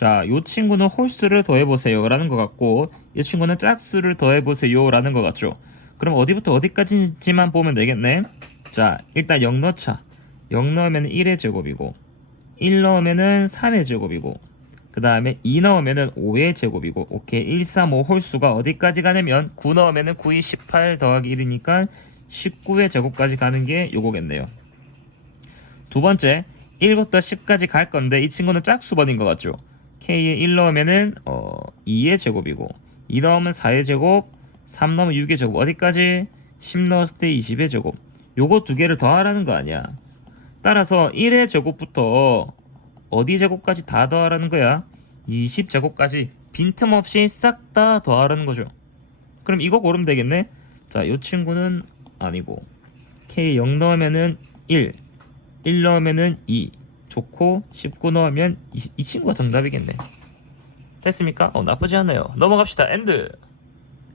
자, 요 친구는 홀수를 더해보세요 라는 것 같고 이 친구는 짝수를 더해보세요 라는 것 같죠? 그럼 어디부터 어디까지만 보면 되겠네? 자 일단 0 넣자 0 넣으면 1의 제곱이고 1 넣으면은 3의 제곱이고 그 다음에 2 넣으면은 5의 제곱이고 오케이. 1, 3, 5 홀수가 어디까지 가냐면 9 넣으면은 9, 2, 18 더하기 1이니까 19의 제곱까지 가는 게 요거겠네요. 두 번째 1부터 10까지 갈 건데 이 친구는 짝수번인 것 같죠 K에 1 넣으면은 어 2의 제곱이고 2 넣으면 4의 제곱 3 넣으면 6의 제곱 어디까지? 10 넣었을 때 20의 제곱. 요거 두 개를 더하라는 거 아니야. 따라서 1의 제곱부터 어디 제곱까지 다 더하라는 거야? 20 제곱까지 빈틈없이 싹 다 더하라는 거죠. 그럼 이거 고르면 되겠네? 자 요 친구는 아니고 K 0 넣으면은 1 1 넣으면은 2 좋고 19 넣으면 이, 이 친구가 정답이겠네. 됐습니까? 어 나쁘지 않네요. 넘어갑시다. 엔드